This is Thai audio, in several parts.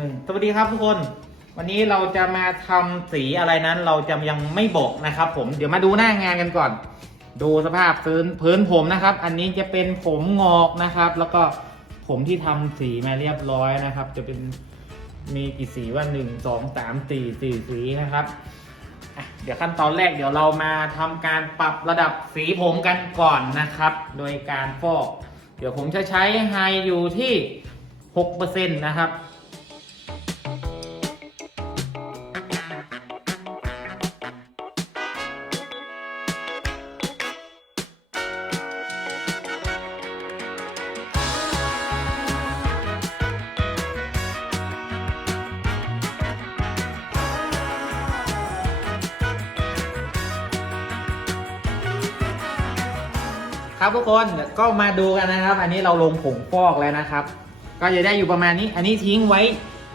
หนึ่งสวัสดีครับทุกคน วันนี้เราจะมาทำสีอะไรนั้น เราจะยังไม่บอกนะครับ ผมเดี๋ยวมาดูหน้างานกันก่อน ดูสภาพพื้นพื้นผมนะครับ อันนี้จะเป็นผมงอกนะครับ แล้วก็ผมที่ทำสีมาเรียบร้อยนะครับ จะเป็นมีกี่สีว่าหนึ่งสองสามสี่สี่สีนะครับเดี๋ยวขั้นตอนแรกเดี๋ยวเรามาทำการปรับระดับสีผมกันก่อนนะครับ โดยการฟอก เดี๋ยวผมจะใช้ไฮอยู่ที่6%นะครับ ครับทุกคนก็มาดูกันนะครับ อันนี้เราลงผงฟอกแล้วนะครับ ก็จะได้อยู่ประมาณนี้ อันนี้ทิ้งไว้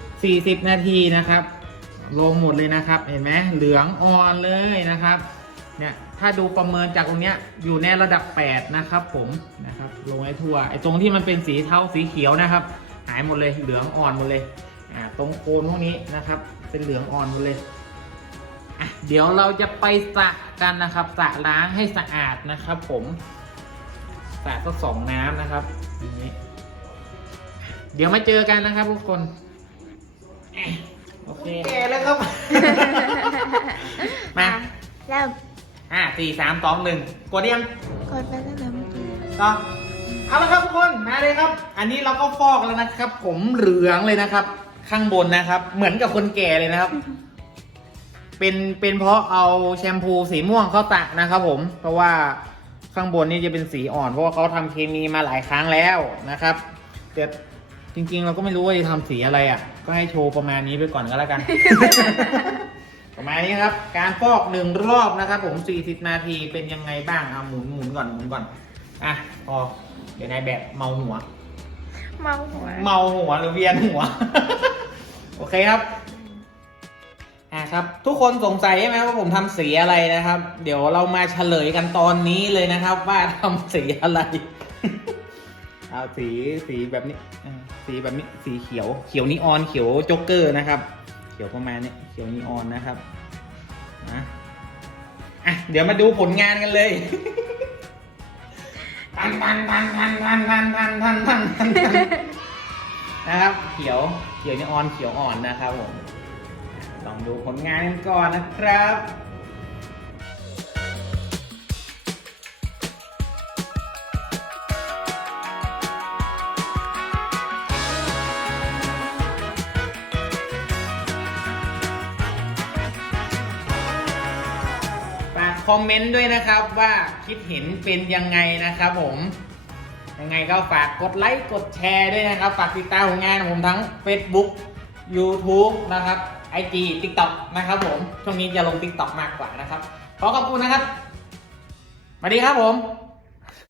40 นาทีนะครับ ลงหมดเลยนะครับ เห็นไหมเหลืองอ่อนเลยนะครับเนี่ยถ้าดูประเมินจากตรงเนี้ยอยู่ในระดับ 8 นะครับ ผมนะครับลงให้ทั่วไอ้ตรงที่มันเป็นสีเทาสีเขียวนะครับ หายหมดเลยเหลืองอ่อนหมดเลยอ่าตรงโคนพวกนี้นะครับ เป็นเหลืองอ่อนหมดเลยอะเดี๋ยวเราจะไปสระกันนะครับสระล้างให้สะอาดนะครับ ผม สระก็สองน้ำนะครับอย่างนี้ เดี๋ยวมาเจอกันนะครับทุกคนอะโอเค แก่แล้วครับ มาเริ่มห้าสี่สามสองหนึ่งกดยังกดไปตั้งแต่เมื่อกี้ก็เอาละครับทุกคนมาเลยครับ อันนี้เราก็ฟอกแล้วนะครับ ผมเหลืองเลยนะครับ ข้างบนนะครับ เหมือนกับคนแก่เลยนะครับ เป็นเป็นเพราะเอาแชมพูสีม่วงเข้าตะนะครับ ผม เพราะว่า ข้างบนนี่จะเป็นสีอ่อนเพราะว่าเขาทำเคมีมาหลายครั้งแล้วนะครับแต่จริง ๆ เราก็ไม่รู้ว่าจะทำสีอะไรอะ ก็ให้โชว์ประมาณนี้ไปก่อนก็แล้วกัน ประมาณนี้ครับ การฟอกหนึ่งรอบนะครับ ผม40นาทีเป็นยังไงบ้างเอาหมุนหมุนก่อนหมุนก่อนอะพอเดี๋ยวนายแบบเมาหัว เมาหัว เมาหัวหรือเวียนหัว โอเคครับ่ะครับทุกคนสงสัยใช่ไหมว่าผมทำสีอะไรนะครับ เดี๋ยวเรามาเฉลยกันตอนนี้เลยนะครับ ว่าทำสีอะไร เอาสีสีแบบนี้สีแบบนี้สีเขียวเขียวนีออนเขียวโจ๊กเกอร์นะครับ เขียวประมาณนี้เขียวนีออนนะครับนะอะเดี๋ยวมาดูผลงานกันเลยทันทันทันทันทันทันทันทันทันทันทันนะครับ เขียวเขียวนีออนเขียวอ่อนนะครับผม ลองดูผลงานกันก่อนนะครับฝากคอมเมนต์ด้วยนะครับว่าคิดเห็นเป็นยังไงนะครับผมยังไงก็ฝากกดไลค์กดแชร์ด้วยนะครับ ฝากติดตามผลงานของผมทั้ง Facebook YouTube นะครับ IG TikTok นะครับผมช่วงนี้จะลง TikTok มากกว่านะครับ ขอขอบคุณนะครับสวัสดีครับผม